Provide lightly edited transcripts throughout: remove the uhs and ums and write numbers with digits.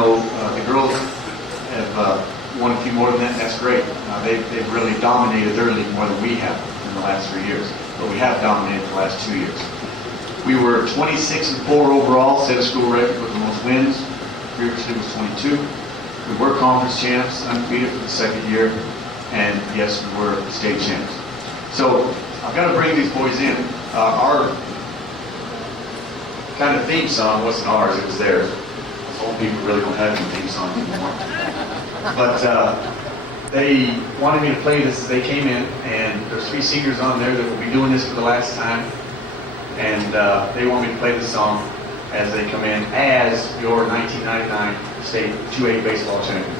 know the girls have won a few more than that. That's great. They've really dominated their league more than we have in the last 3 years, but we have dominated the last 2 years. We were 26-4 overall, set a school record with the most wins. Previously was 22. We were conference champs, undefeated for the second year, and yes, we were state champs. So I've got to bring these boys in. Our kind of theme song wasn't ours, it was theirs. Old people really don't have any theme songs anymore. But they wanted me to play this as they came in, and there's 3 seniors on there that will be doing this for the last time. And they want me to play the song as they come in as your 1999 state 2A baseball champion.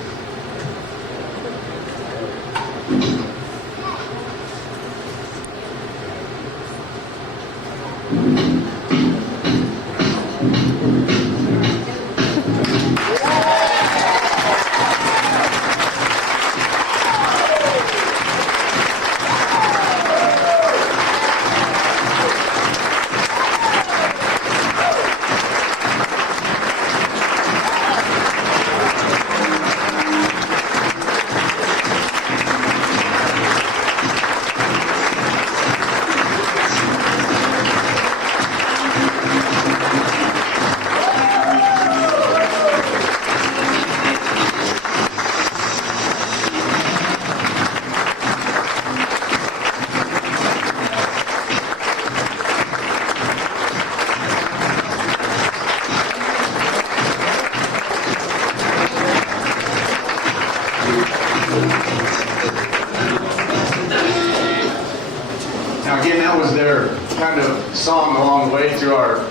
Now again, that was their kind of song along the way through our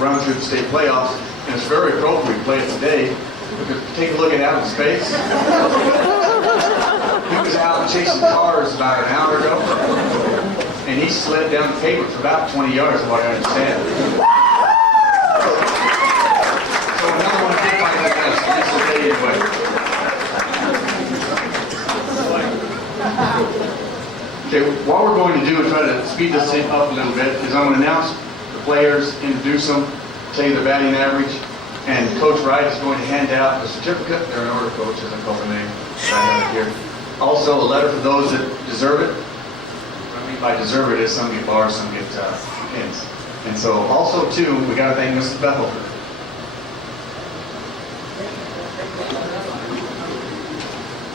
run through the state playoffs, and it's very appropriate to play it today. Because take a look at Alan's face. He was out chasing cars about an hour ago, and he slid down the pavement for about 20 yards, from what I understand. So another one did like that kind of special day anyway. Okay, what we're going to do and try to speed this thing up a little bit is I'm going to announce the players, introduce them, tell you their batting average, and Coach Wright is going to hand out a certificate. They're in order, Coach, as I call the name. I have it here. Also, a letter for those that deserve it. What I mean by deserve it is some get bars, some get pins. And so, also, too, we got to thank Mrs. Bethel.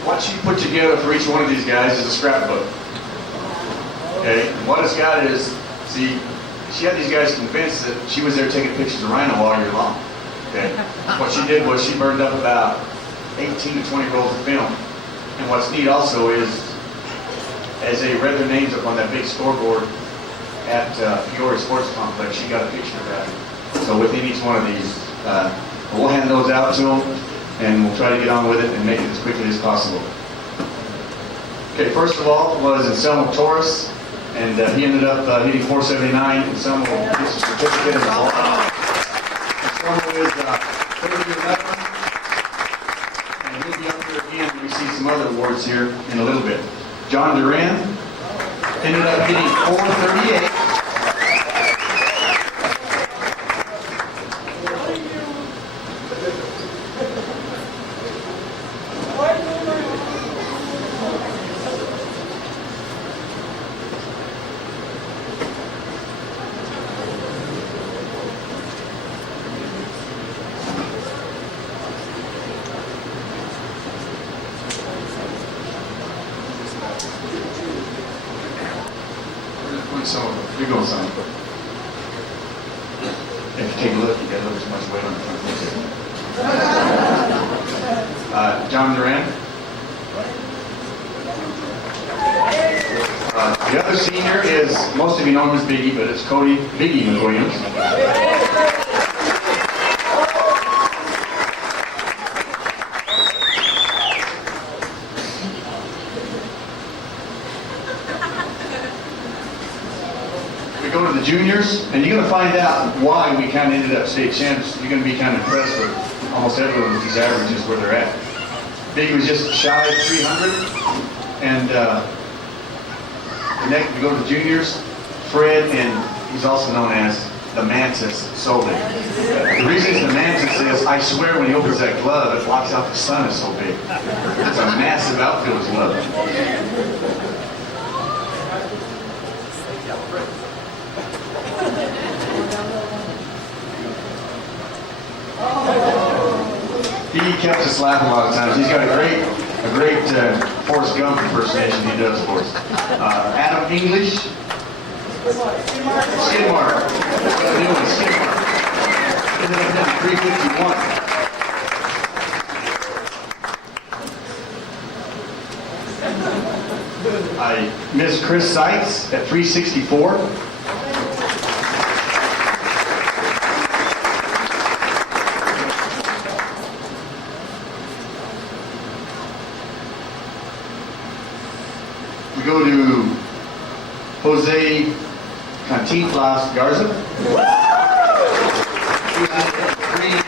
What she put together for each one of these guys is a scrapbook. Okay, and what it's got is, see, she had these guys convinced that she was there taking pictures of rhino all year long. Okay, what she did was she burned up about 18 to 20 rolls of film. And what's neat also is, as they read their names up on that big scoreboard at Peoria Sports Complex, she got a picture of that. So within each one of these, we'll hand those out to them, and we'll try to get on with it and make it as quickly as possible. Okay, first of all was Anselmo Torres. And he ended up hitting 479. Anselmo gets a certificate in the ball. Anselmo is third-year veteran, and he'll be up here again to receive some other awards here in a little bit. John Duran ended up hitting 438. So, you go some. If you take a look, you got to look so much weight on the front. John Duran. The other senior is, most of you know him as Biggie, but it's Cody Biggie Williams. Go to the juniors, and you're going to find out why we kind of ended up state champs. You're going to be kind of impressed with almost everyone with these averages where they're at. Big was just shy of 300, and the next we go to juniors, Fred, and he's also known as the Mantis solely. The reason he's the Mantis is I swear when he opens that glove, it blocks out the sun. It's so big. It's a massive outfielder's glove. He kept us laughing a lot of times. He's got a great Forrest Gump impersonation he does for us. Adam English. Skidmark. That's what I'm doing, Skidmark. Ended up at 351. I missed Chris Seitz at 364. We go to Jose Cantinflas Garza. 382.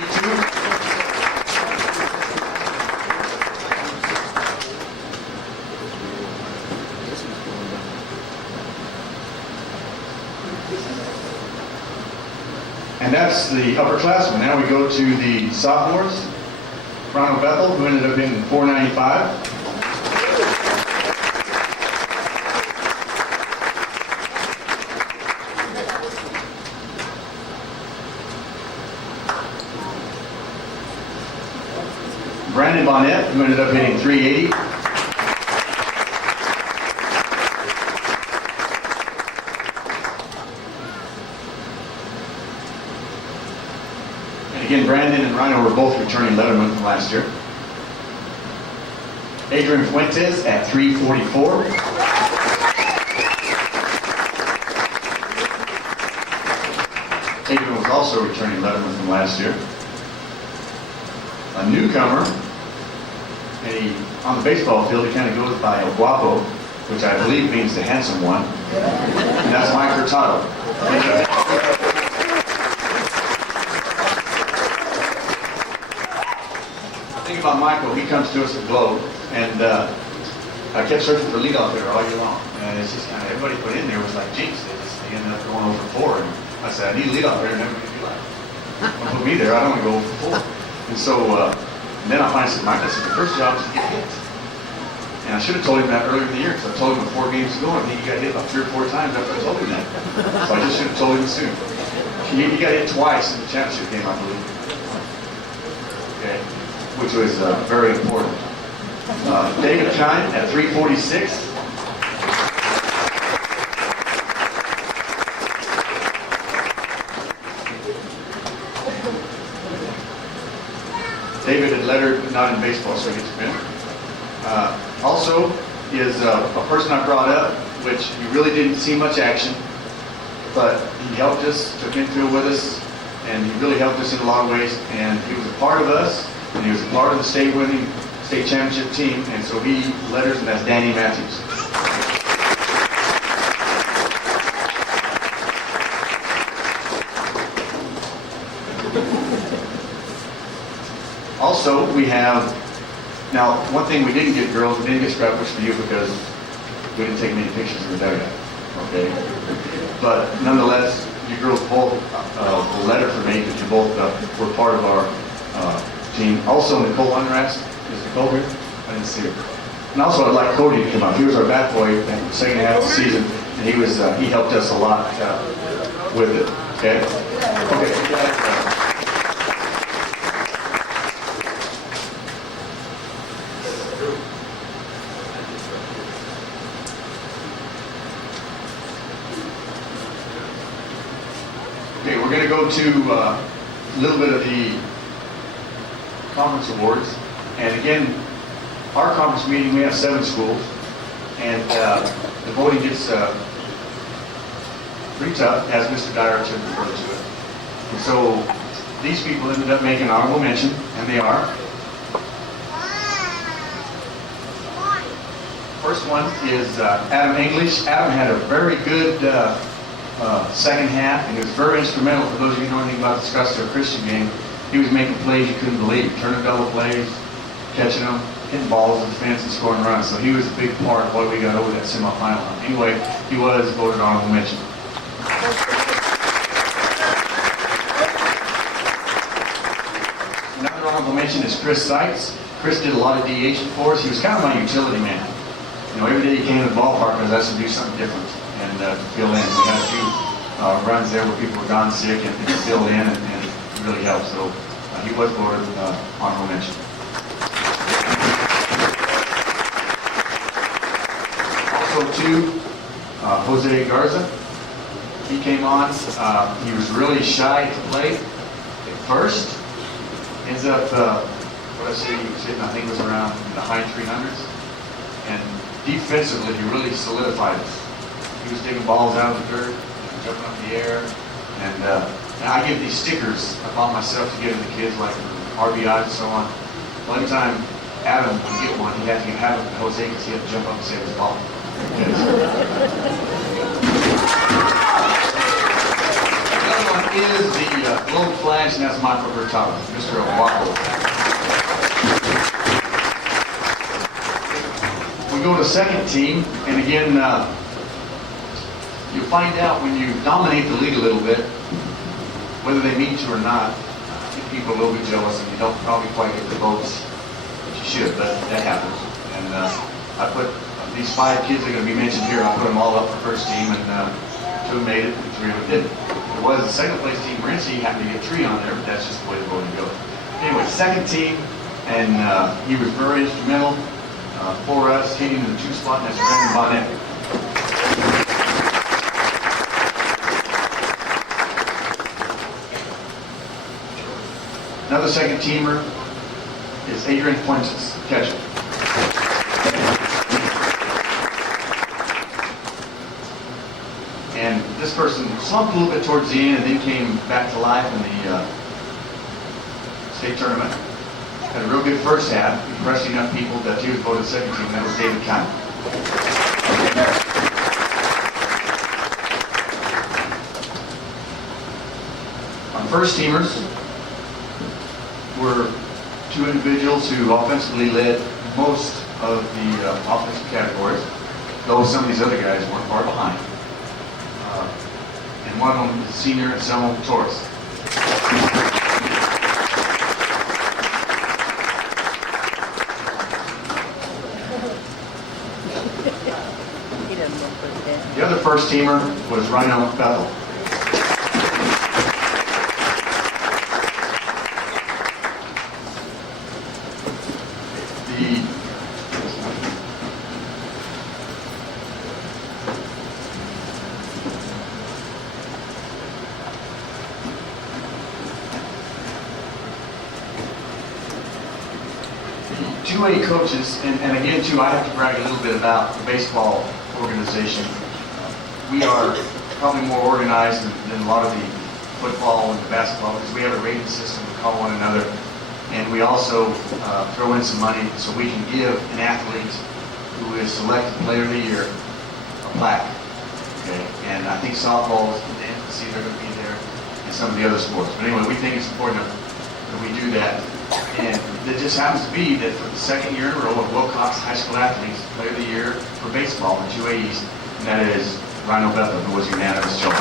And that's the upperclassmen. Now we go to the sophomores. Ronald Bethel, who ended up in 495. Brandon Bonnet, who ended up hitting 380. And again, Brandon and Rhino were both returning letterman from last year. Adrian Fuentes at 344. Adrian was also returning letterman from last year. A newcomer, and on the baseball field, he kind of goes by El Guapo, which I believe means the handsome one, and that's Mike Hurtado. The thing about Michael, he comes to us at Globe, and I kept searching for leadoff hitter all year long, and it's just kind of, everybody put in there was like jinx. They ended up going over 4, and I said, I need a leadoff hitter, and everybody would be like, don't put me there, I don't want to go over 4. And so, and then I finally said, Michael, the first job is to get hit. And I should have told him that earlier in the year, because I told him before games ago, and he got hit about 3 or 4 times after I told him that. So I just should have told him soon. He got hit twice in the championship game, I believe. Okay, which was very important. David Kine at 346. David had lettered, but not in baseball, so he gets a win. Also is a person I brought up, which you really didn't see much action, but he helped us, took infield with us, and he really helped us in a lot of ways. And he was a part of us, and he was a part of the state championship team, and so he letters, and that's Danny Matthews. Also, we have, now one thing we didn't get, girls, we didn't get scrap push for you because we didn't take many pictures in the dugout, okay? But nonetheless, you girls both a letter for me that you both were part of our team. Also, Nicole Unrast, is Nicole here? I didn't see her. And also, I'd like Cody to come up. He was our bat boy in the second half of the season, and he helped us a lot with it, okay? Okay. Okay, we're going to go to a little bit of the conference awards. And again, our conference meeting, we have 7 schools. And the voting gets pretty tough, as Mr. Dyer took referred to it. And so these people ended up making honorable mention, and they are. First one is Adam English. Adam had a very good second half, and he was very instrumental. For those of you who know anything about the Scottsdale Christian game, he was making plays you couldn't believe, turning double plays, catching them, hitting balls at the fence, and scoring runs. So he was a big part of what we got over that semifinal. Anyway, he was voted honorable mention. Another honorable mention is Chris Seitz. Chris did a lot of DH for us. He was kind of my utility man. You know, every day he came to the ballpark, I was asked to do something different and to fill in. We had a few runs there where people were gone sick and he filled in and it really helped. So he was voted honorable mention. Also too, Jose Garza. He came on. He was really shy to play at first. Ends up, what I say, he was hitting, I think it was around in the high 300s. And defensively, he really solidified us. He was taking balls out of the dirt, jumping up in the air. And I give these stickers I bought myself to give to the kids, like RBIs and so on. Well, every time Adam would get one, he had to have it to Jose because he had to jump up and save his ball. Another one is the Globe Flash, and that's Michael Bertalo, Mr. Oaxaca. We go to second team, and again, you find out when you dominate the league a little bit, whether they mean to or not. I think people are a little bit jealous, and you don't probably quite get the votes that you should, but that happens. And I put these 5 kids that are going to be mentioned here, I put them all up for first team, and 2 made it, and 3 of them didn't. It was the second place team, Morenci, happened to get 3 on there, but that's just the way the voting goes. Anyway, second team, and he was very instrumental for us, hitting in the 2 spot, and that's Brandon Bonnet. Another second teamer is Adrian Fuentes, catcher. And this person slumped a little bit towards the end and then came back to life in the state tournament. Had a real good first half, impressed enough people that he was voted second team. That was David Conn. Our first teamers were 2 individuals who offensively led most of the offensive categories, though some of these other guys weren't far behind. And one of them is senior Anselmo Torres. The other first teamer was Rhino Bethel. The 2A coaches, and again too, I have to brag a little bit about the baseball organization. We are probably more organized than a lot of the football and the basketball because we have a rating system, we call one another, and we also throw in some money so we can give an athlete who is selected Player of the Year a plaque. Okay, and I think softball is in the infancy, they're going to be there, and some of the other sports. But anyway, we think it's important that we do that. And it just happens to be that for the second year in a row of Willcox High School Athletes Player of the Year for baseball in 2A East, and that is Rhino Bethel, who was unanimous choice.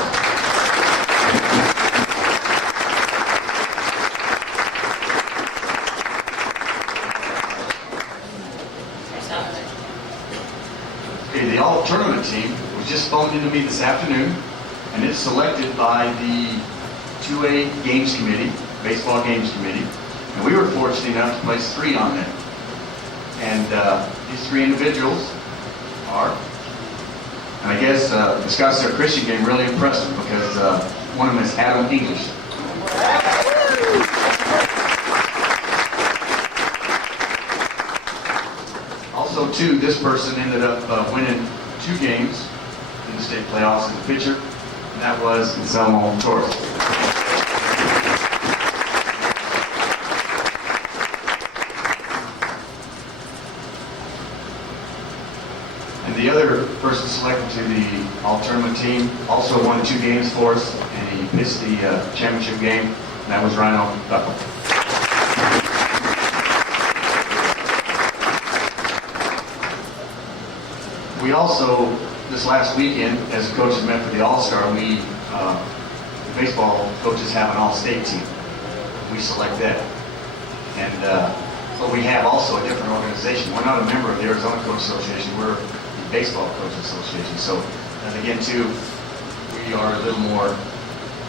Okay, the all-tournament team was just phoned into me this afternoon, and it's selected by the 2A Games Committee, Baseball Games Committee. And we were fortunate enough to place 3 on there. And these 3 individuals are, and I guess the Scottsdale Christian game really impressed them because one of them is Adam English. Also, too, this person ended up winning 2 games in the state playoffs as a pitcher, and that was Anselmo Torres. And the other person selected to the all-tournament team also won 2 games for us, and he missed the championship game, and that was Rhino Bethel. We also, this last weekend, as the coaches met for the All-Star, we, baseball coaches have an all-state team. We select that. And but we have also a different organization. We're not a member of the Arizona Coach Association. We're the Baseball Coach Association. So, and again, too, we are a little more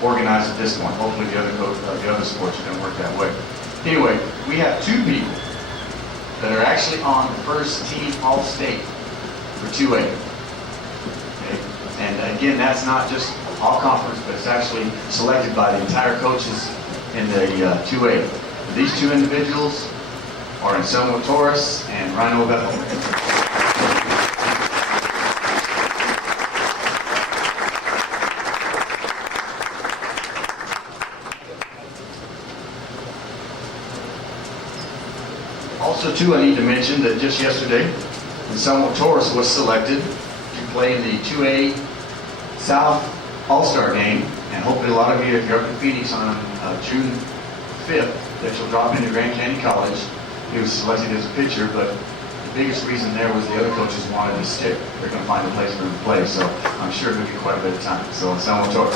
organized at this point. Hopefully, the other sports are going to work that way. Anyway, we have 2 people that are actually on the first team All-State for 2A. Okay? And again, that's not just all conference, but it's actually selected by the entire coaches in the 2A. These 2 individuals are Anselmo Torres and Rhino Bethel. Also, too, I need to mention that just yesterday, Anselmo Torres was selected to play in the 2A South All-Star Game, and hopefully a lot of you, if you're up in Phoenix on June 5th, that you'll drop into Grand Canyon College. He was selected as a pitcher, but the biggest reason there was the other coaches wanted to stick. They're going to find a place for him to play, so I'm sure he'll get quite a bit of time. So, Anselmo Torres.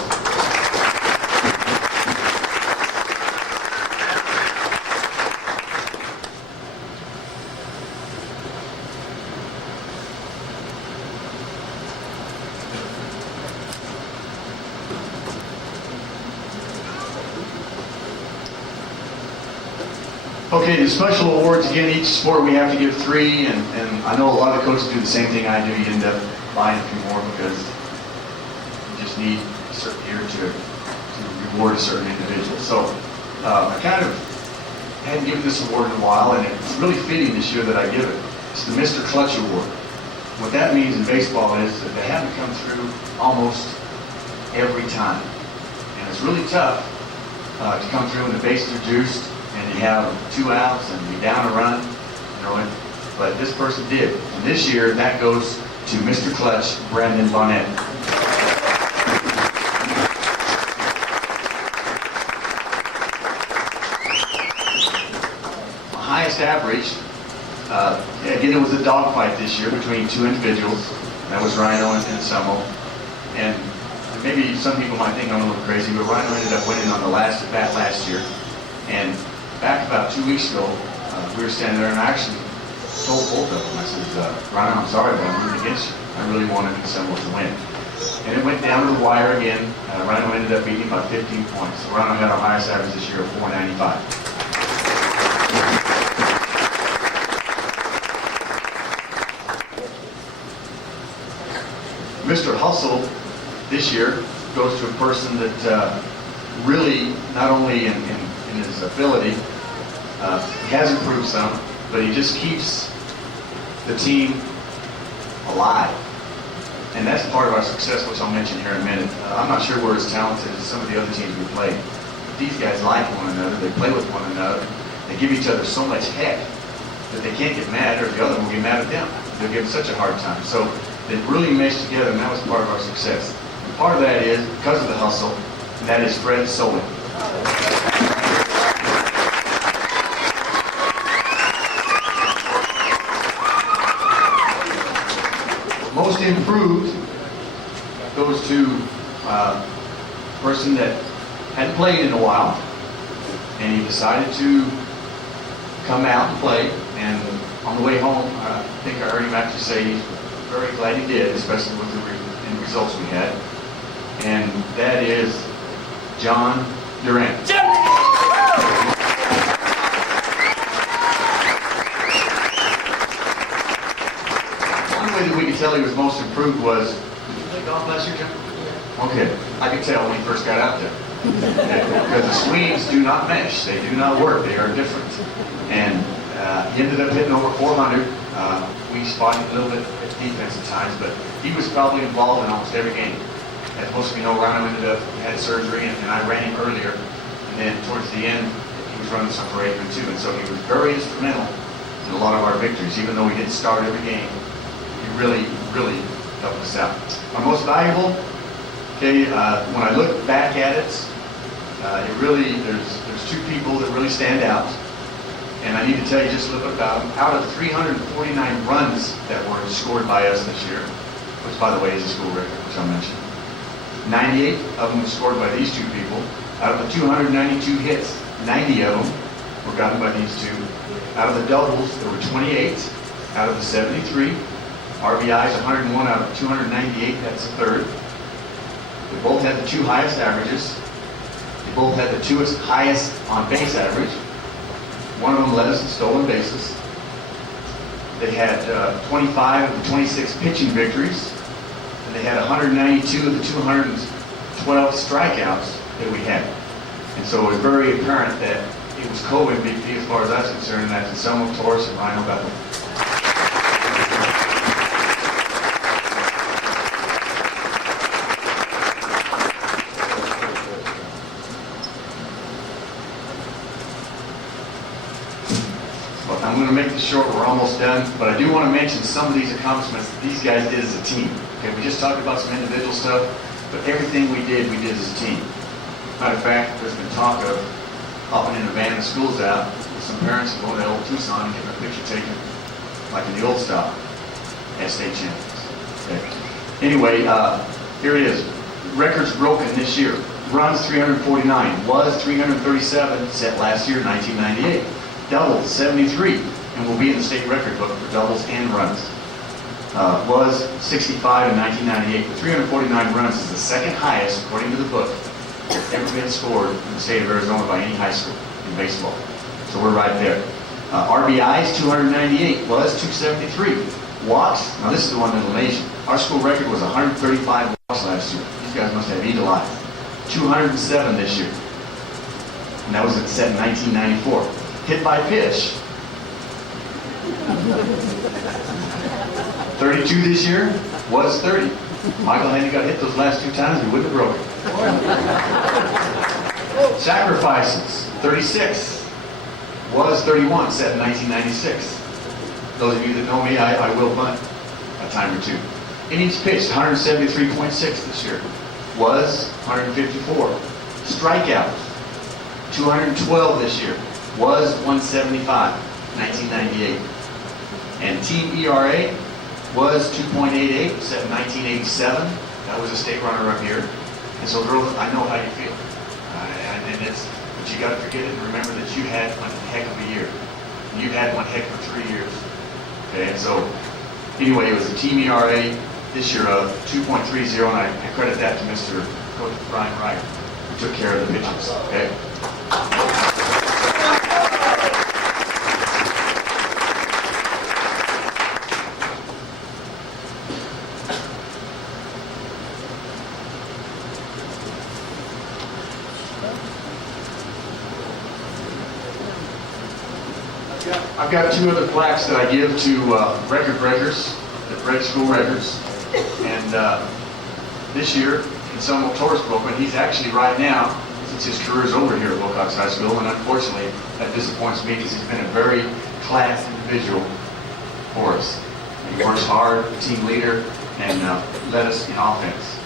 Okay, the special awards, again, each sport we have to give 3, and I know a lot of the coaches do the same thing I do. You end up buying a few more because you just need a certain year to reward a certain individual. So I kind of hadn't given this award in a while, and it's really fitting this year that I give it. It's the Mr. Clutch Award. What that means in baseball is that they haven't come through almost every time. And it's really tough to come through when the bases are juiced, and you have 2 outs and you're down a run, you know, but this person did. And this year, that goes to Mr. Clutch, Brandon Barnett. The highest average, again, it was a dogfight this year between 2 individuals. That was Rhino and Anselmo. And maybe some people might think I'm a little crazy, but Rhino ended up winning on the last at bat last year. And back about 2 weeks ago, we were standing there, and I actually told both of them, I said, Rhino, I'm sorry, but I'm rooting against you. I really wanted Anselmo to win. And it went down to the wire again. Rhino ended up beating by 15 points. So Rhino had our highest average this year of 495. Mr. Hustle this year goes to a person that really, not only in his ability, he has improved some, but he just keeps the team alive. And that's part of our success, which I'll mention here in a minute. I'm not sure we're as talented as some of the other teams we play. But these guys like one another, they play with one another, they give each other so much heck that they can't get mad, or the other will get mad at them. They'll give such a hard time. So they really meshed together, and that was part of our success. And part of that is because of the hustle, and that is Fred Solon. Most improved goes to a person that hadn't played in a while, and he decided to come out and play. And on the way home, I think I heard him actually say he's very glad he did, especially with the end results we had. And that is John Durant. One way that we could tell he was most improved was, did you play golf last year, John? Okay, I could tell when he first got out there. Because the swings do not mesh, they do not work, they are different. And he ended up hitting over 400. We spotted a little bit at defense at times, but he was probably involved in almost every game. As most of you know, Rhino ended up, had surgery, and I ran him earlier. And then towards the end, he was running some for Adrian too. And so he was very instrumental in a lot of our victories. Even though he didn't start every game, he really, really helped us out. Our most valuable, okay, when I look back at it, it really, there's 2 people that really stand out. And I need to tell you just a little bit about them. Out of 349 runs that were scored by us this year, which by the way is a school record, which I mentioned, 98 of them were scored by these 2 people. Out of the 292 hits, 90 of them were gotten by these two. Out of the doubles, there were 28 out of the 73. RBIs, 101 out of 298, that's the third. They both had the two highest averages. They both had the two highest on base average. One of them led us in stolen bases. They had 25 of the 26 pitching victories. And they had 192 of the 212 strikeouts that we had. And so it was very apparent that it was co-MVP as far as I was concerned, and that Anselmo, Torres, and Rhino got them. I'm going to make this short, we're almost done, but I do want to mention some of these accomplishments that these guys did as a team. Okay, we just talked about some individual stuff, but everything we did as a team. Matter of fact, there's been talk of hopping in a van and school's out with some parents and going to old Tucson and getting a picture taken, like in the old style, as state champions. Okay. Anyway, here it is. Records broken this year. Runs 349, was 337, set last year, 1998. Doubles, 73, and will be in the state record book for doubles and runs. Was 65 in 1998. The 349 runs is the second highest, according to the book, that's ever been scored in the state of Arizona by any high school in baseball. So we're right there. RBIs, 298, was 273. Walks, now this is the one that'll amaze you. Our school record was 135 walks last year. These guys must have eagle eyes. 207 this year. And that was set in 1994. Hit by pitch. 32 this year, was 30. Michael Haney got hit those last two times, we wouldn't have broken. Sacrifices, 36. Was 31, set in 1996. Those of you that know me, I will bunt a time or two. Innings pitched, 173.6 this year. Was 154. Strikeouts, 212 this year. Was 175, 1998. And team ERA was 2.88, set in 1987. That was a state runner-up here. And so, girls, I know how you feel. But you got to forget it and remember that you had one heck of a year. You had one heck for 3 years. Okay, and so, anyway, it was a team ERA this year of 2.30, and I credit that to Mr. Coach Brian Wright, who took care of the pitchers. Okay. I've got two other plaques that I give to record breakers that break school records. And this year, Anselmo Torres broke one. He's actually right now, since his career's over here at Willcox High School, and unfortunately that disappoints me because he's been a very class individual for us. He works hard, team leader, and led us in offense.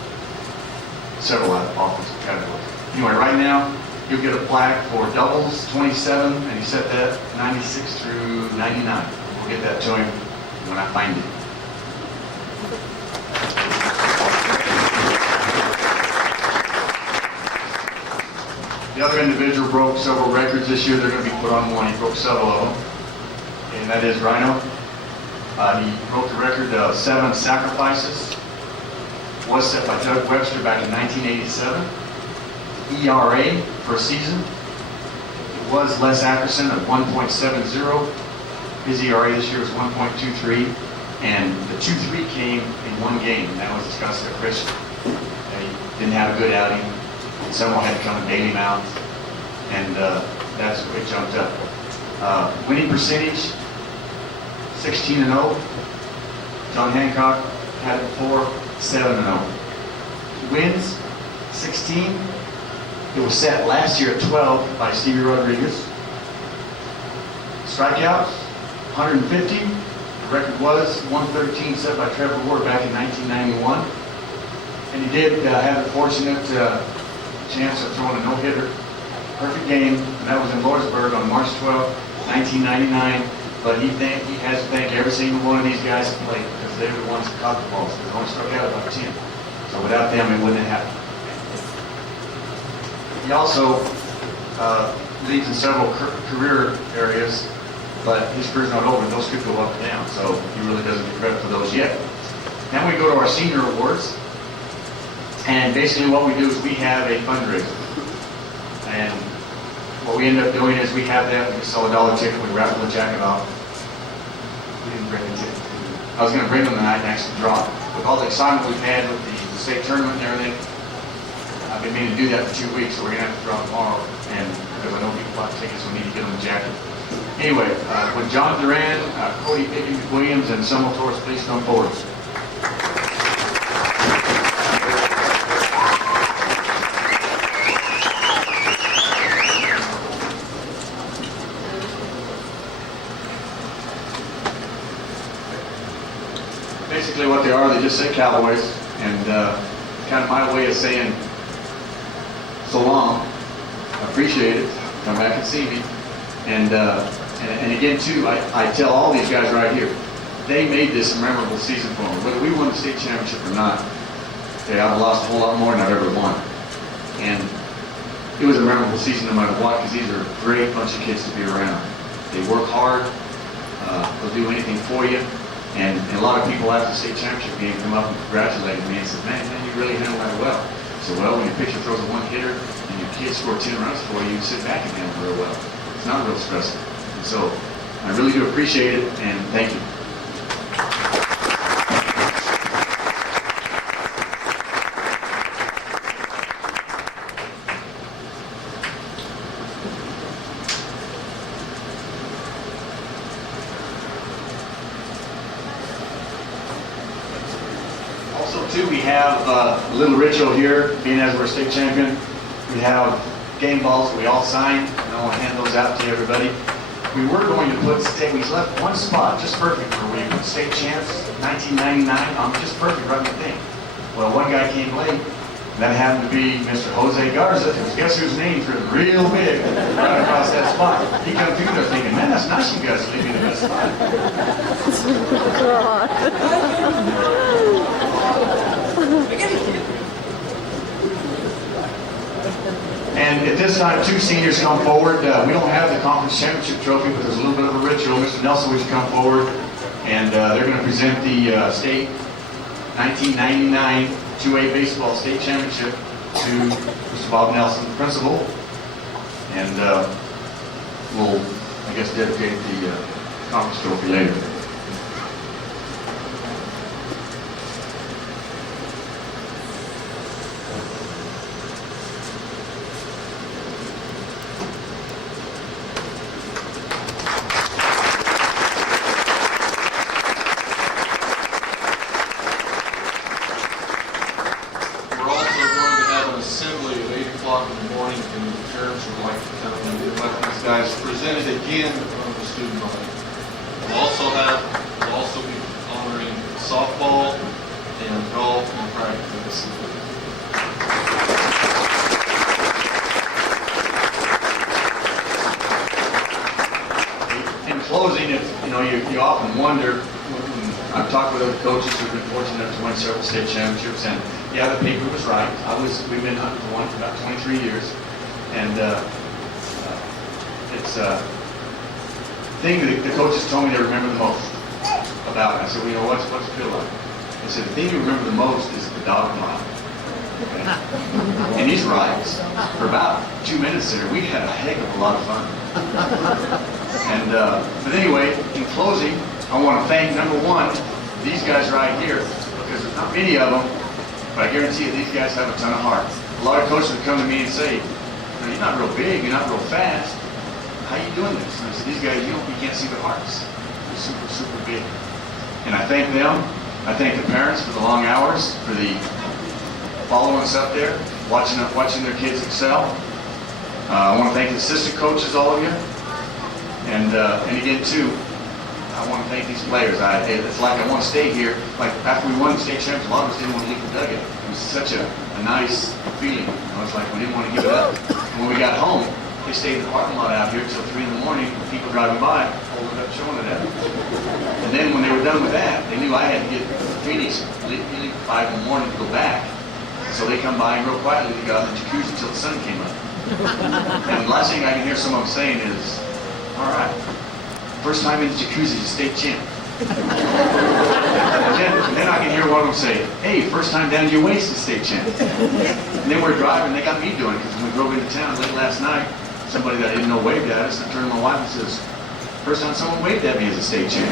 Several offensive categories. Anyway, right now, you'll get a plaque for doubles, 27, and he set that 96 through 99. We'll get that to him when I find it. The other individual broke several records this year. They're going to be put on one. He broke several of them, and that is Rhino. He broke the record of 7 sacrifices. Was set by Doug Webster back in 1987. ERA per season. It was Les Ackerson at 1.70. His ERA this year was 1.23, and the 2-3 came in one game, and that was Scottsdale Christian. He didn't have a good outing. Someone had to come and bail him out, and that's where it jumped up. Winning percentage, 16-0. John Hancock had it before, 7-0. Wins, 16. It was set last year at 12 by Stevie Rodriguez. Strikeouts, 150. The record was 113, set by Trevor Ward back in 1991. And he did have the fortunate chance of throwing a no-hitter. Perfect game, and that was in Lawrenceburg on March 12, 1999. But he has to thank every single one of these guys that played because they were the ones that caught the balls. They only struck out about 10. So without them, it wouldn't have happened. He also leads in several career areas, but his career's not over. Those could go up and down, so he really doesn't get credit for those yet. Then we go to our senior awards, and basically what we do is we have a fundraiser. And what we end up doing is we have them, we sell $1 ticket, we raffle the jacket off. We didn't bring the ticket. I was going to bring them tonight and actually draw. With all the excitement we've had with the state tournament and everything, I've been meaning to do that for 2 weeks, so we're going to have to draw tomorrow. And because I know people bought tickets, we need to get them a jacket. Anyway, with John Duran, Cody Williams, and Anselmo Torres, please come forward. Basically what they are, they just say Cowboys, and kind of my way of saying so long, I appreciate it, come back and see me. And again too, I tell all these guys right here, they made this a memorable season for me. Whether we won the state championship or not, okay, I've lost a whole lot more than I've ever won. And it was a memorable season no matter what, because these are a great bunch of kids to be around. They work hard, they'll do anything for you. And a lot of people after the state championship game come up and congratulate me and say, man, you really handled that well. So, well, when your pitcher throws a one-hitter and your kid scored 10 runs for you, you sit back and handle it real well. It's not real stressful. And so I really do appreciate it, and thank you. Also, too, we have a little ritual here, being as we're state champion. We have game balls we all sign, and I want to hand those out to everybody. We were going to put state, we left one spot just perfect for we put state champs, 1999, just perfect right in the thing. Well, one guy came late, and that happened to be Mr. Jose Garza, because guess whose name's written real big right across that spot. He come through there thinking, man, that's nice you guys leave me in the best spot. And at this time, 2 seniors come forward. We don't have the conference championship trophy, but there's a little bit of a ritual. Mr. Nelson, would you come forward? And they're going to present the state 1999 2A baseball state championship to Mr. Bob Nelson, the principal. And we'll, I guess, dedicate the conference trophy later. Presented again from the student body. We'll also be honoring softball and golf and practice. In closing, you often wonder. I've talked with other coaches who've been fortunate to win several state championships, and yeah, the paper was right. We've been hunting for one for about 23 years, and it's a thing that the coaches told me they remember the most about it. I said, well, what's it feel like? They said, the thing you remember the most is the dog mile. Okay? And he's right. For about 2 minutes there, we had a heck of a lot of fun. And but anyway, in closing, I want to thank, number one, these guys right here, because there's not many of them, but I guarantee you these guys have a ton of heart. A lot of coaches would come to me and say, you're not real big, you're not real fast. How you doing this? And I said, these guys, you can't see their hearts. They're super, super big. And I thank them. I thank the parents for the long hours, for the following us up there, watching their kids excel. I want to thank the assistant coaches, all of you. And again, too, I want to thank these players. It's like I want to stay here. Like after we won the state championship, a lot of us didn't want to leave the dugout. It was such a nice feeling. It's like we didn't want to give it up. And when we got home, they stayed in the parking lot out here till 3 in the morning, with people driving by, holding it up, showing it at them. And then when they were done with that, they knew I had to get to Phoenix, leave at 5 in the morning to go back. So they come by and real quietly, they got out of the jacuzzi until the sun came up. And the last thing I can hear someone saying is, all right, first time in the jacuzzi, state champ. And then I can hear one of them say, hey, first time down your waist, state champ. And then we're driving, they got me doing it, because when we drove into town late last night, somebody that I didn't know waved at us, and I turned to my wife and says, first time someone waved at me as a state champ.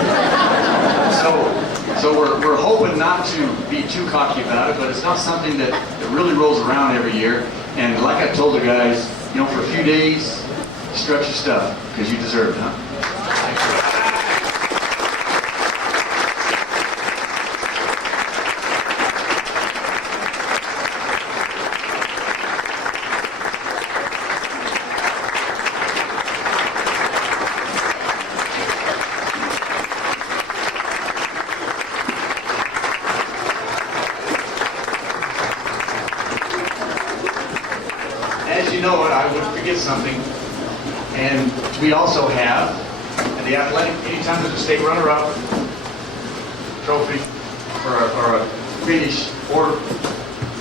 So we're hoping not to be too cocky about it, but it's not something that really rolls around every year. And like I told the guys, you know, for a few days, stretch your stuff, because you deserve it, huh? As you know it, I would forget something. And we also have, in the athletic, anytime there's a state runner-up trophy or a finish or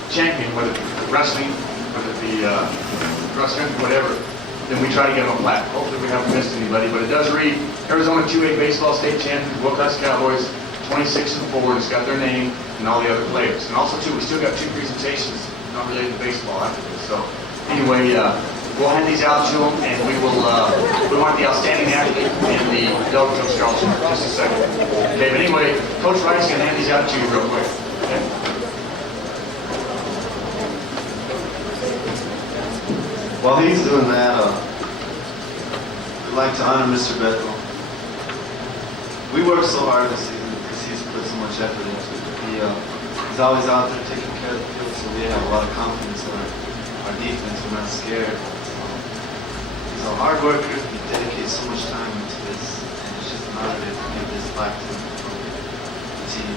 champion, whether it be wrestling, whether it be cross country, whatever, then we try to get them a plaque. Hopefully we haven't missed anybody, but it does read Arizona 2A baseball state champions, Willcox Cowboys, 26 and forward. It's got their name and all the other players. And also, too, we still got 2 presentations not related to baseball after this. So anyway, we'll hand these out to them, and we want the outstanding athlete and the Delta Coach Scholarship in just a second. Okay, but anyway, Coach Wright's going to hand these out to you real quick. Okay? While he's doing that, we'd like to honor Mr. Bethel. We worked so hard this season because he's put so much effort into it. He's always out there taking care of the field, so we have a lot of confidence in our defense. We're not scared. He's a hard worker. He dedicates so much time into this, and it's just an honor to give this back to the team.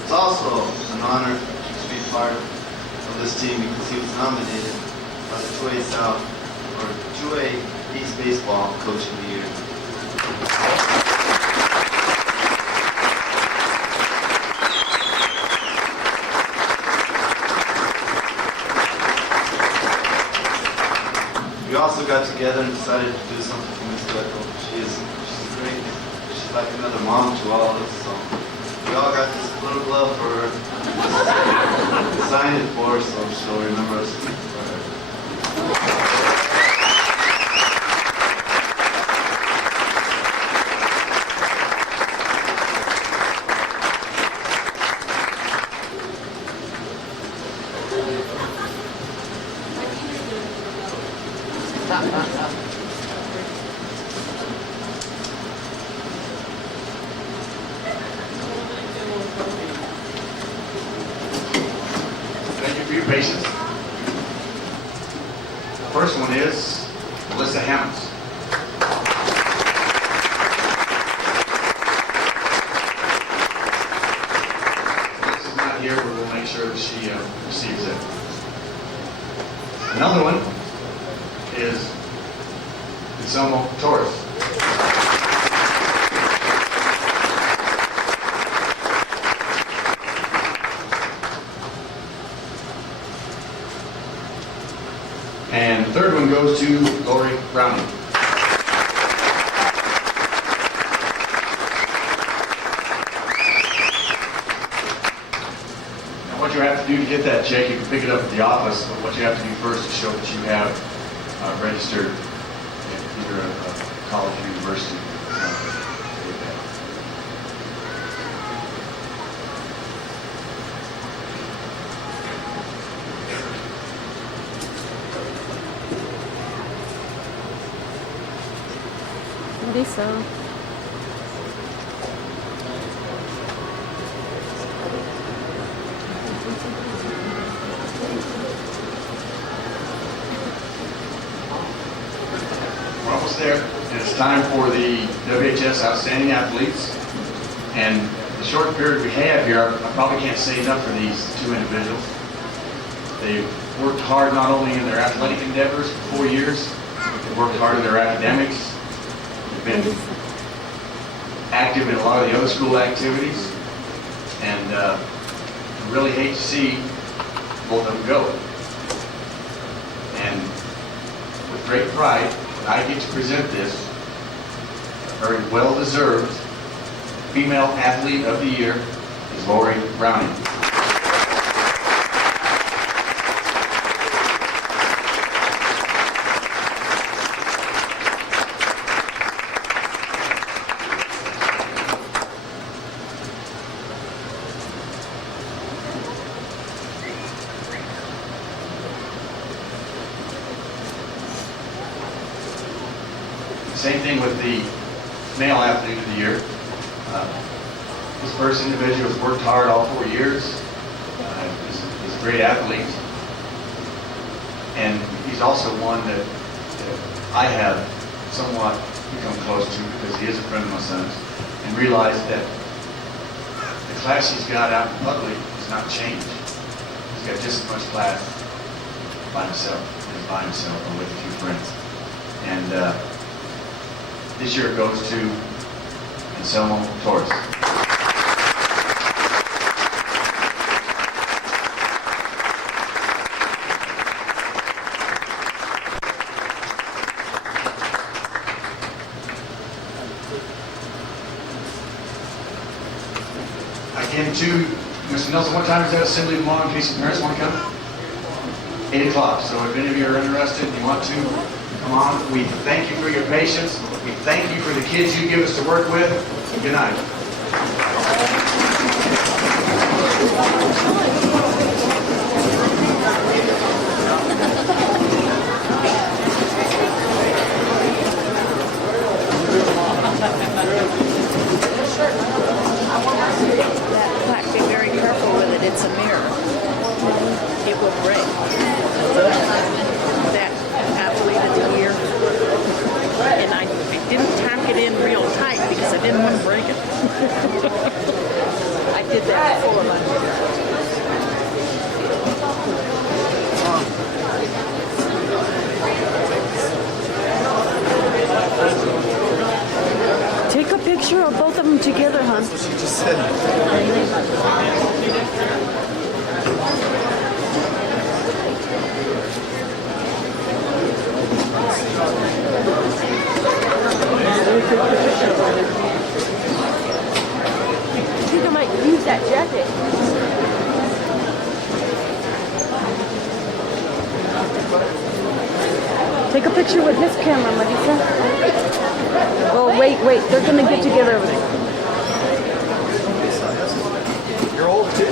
It's also an honor to be part of this team because he was nominated by the 2A South or 2A East Baseball Coach of the Year. We also got together and decided to do something for Miss Bethel. She's great. She's like another mom to all of us. So we all got this little glove for her. Signed it for her, so she'll remember us forever. Thank you for your patience. The first one is Melissa Hammonds. Melissa's not here, but we'll make sure that she receives it. Another one is Anselmo Torres. And the third one goes to Lori Browning. Now what you have to do to get that check, you can pick it up at the office, but what you have to do first is show that you have registered at either a college or university. With that. Lisa. We're almost there, and it's time for the WHS Outstanding Athletes. And the short period we have here, I probably can't say enough for these 2 individuals. They've worked hard not only in their athletic endeavors for 4 years, worked hard in their academics. They've been active in a lot of the other school activities. And I really hate to see both of them go. And with great pride, I get to present this very well-deserved Female Athlete of the Year is Lori Browning. Same thing with the Male Athlete of the Year. This first individual has worked hard all 4 years. He's a great athlete. And he's also one that I have somewhat become close to because he is a friend of my son's, and realized that the class he's got out in public has not changed. He's got just as much class by himself as by himself or with a few friends. And this year it goes to Anselmo Torres. Again, to Mr. Nelson, what time is that assembly tomorrow in case the parents want to come? 8 o'clock. So if any of you are interested and you want to come on, we thank you for your patience. We thank you for the kids you give us to work with. Good night. Be very careful with it. It's a mirror. It will break. That athlete of the year. And I didn't tack it in real tight because I didn't want to break it. I did that before. Take a picture of both of them together, hon. That's what she just said. I think I might use that jacket. Take a picture with this camera, Marisa. Oh, wait, they're gonna get together over there. You're old too.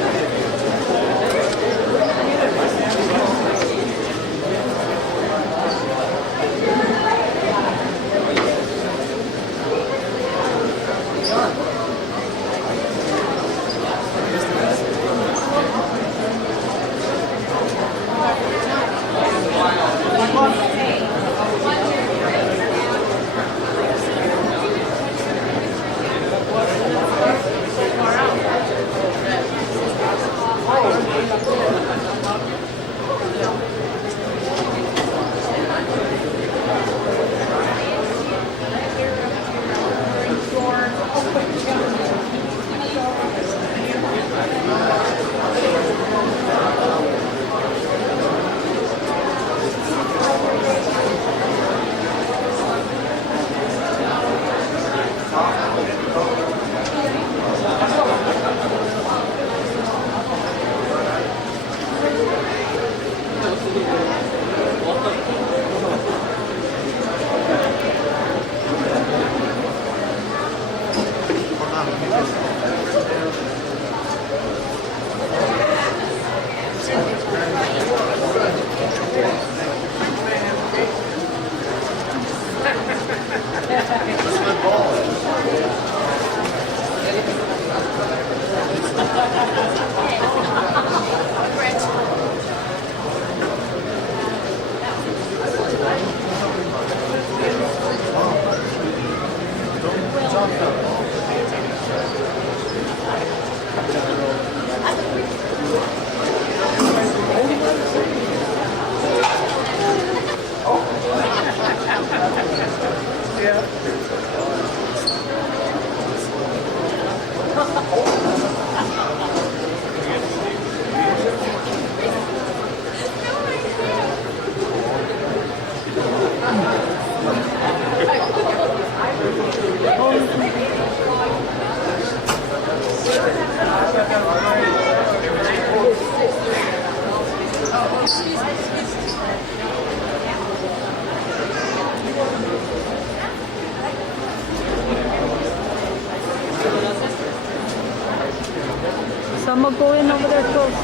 So I'm gonna go in over there close.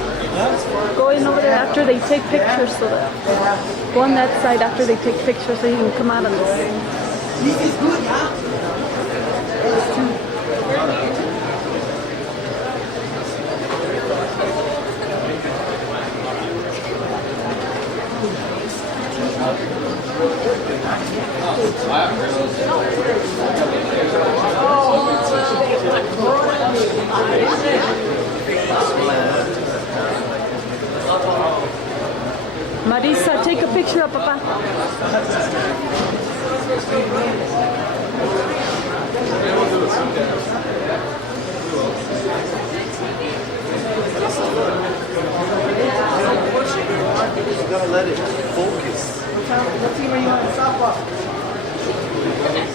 Go in over there after they take pictures so that go on that side after they take pictures so you can come out on this. Marisa, take a picture of Papa. You gotta let it focus.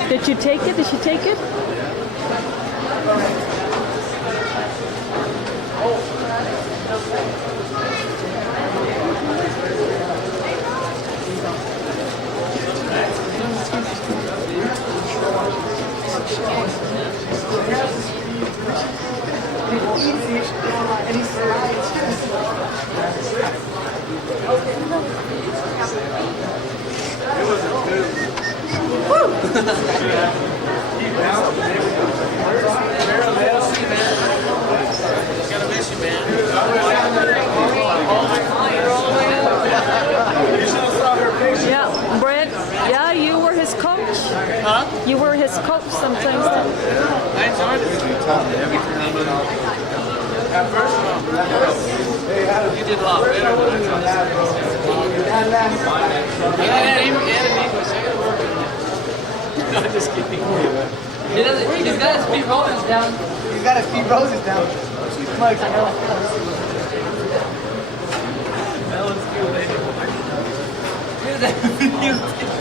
Did you take it? Did she take it? Yeah, Brett. Yeah, you were his coach. Huh? You were his coach sometimes. I enjoyed it. At first, you did a lot better than I thought. No, I'm just kidding. He doesn't. He's got his feet roses down. He's got his feet roses down. Mike, I know. Melon's cute, lady. Here's that video.